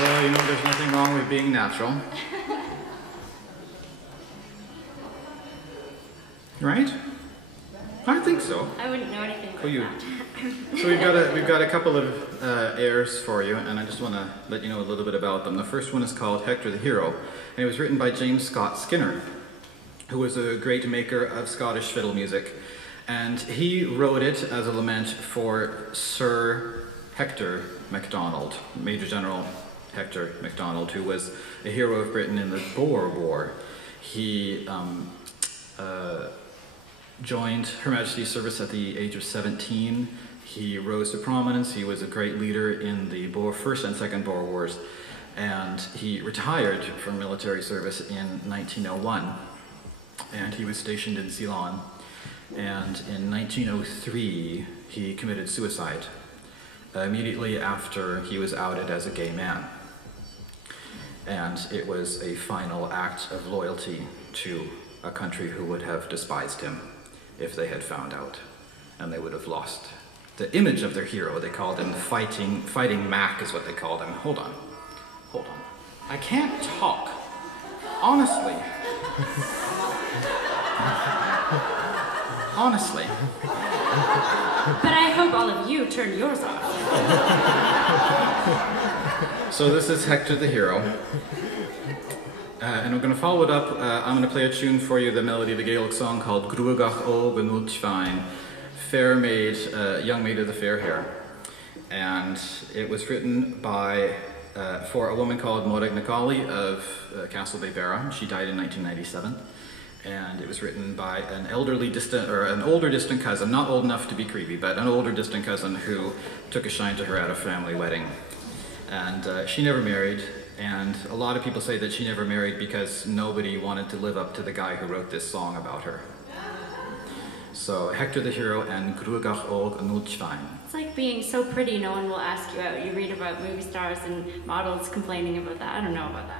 Well, you know, there's nothing wrong with being natural. Right? I think so. I wouldn't know anything about that. So we've got a couple of airs for you, and I just want to let you know a little bit about them. The first one is called Hector the Hero, and it was written by James Scott Skinner, who was a great maker of Scottish fiddle music. And he wrote it as a lament for Sir Hector MacDonald, Major General Hector MacDonald, who was a hero of Britain in the Boer War. He joined Her Majesty's service at the age of 17. He rose to prominence. He was a great leader in the First and Second Boer Wars, and he retired from military service in 1901, and he was stationed in Ceylon. And in 1903, he committed suicide immediately after he was outed as a gay man. And it was a final act of loyalty to a country who would have despised him if they had found out, and they would have lost the image of their hero. They called him Fighting Mac is what they called him. Hold on. I can't talk. Honestly. Honestly. But I hope all of you turn yours off. So this is Hector the Hero. And I'm going to follow it up. I'm going to play a tune for you, the melody of a Gaelic song called Gruagach O Benultvein, Fair Maid, Young Maid of the Fair Hair. And it was written by, for a woman called Morag Macaulay of Castle Baybara. She died in 1997. And it was written by an older distant cousin, not old enough to be creepy, but an older distant cousin who took a shine to her at a family wedding. And she never married, and a lot of people say that she never married because nobody wanted to live up to the guy who wrote this song about her. So Hector the Hero and Gruagach Og Benultvein. It's like being so pretty no one will ask you out. You read about movie stars and models complaining about that. I don't know about that.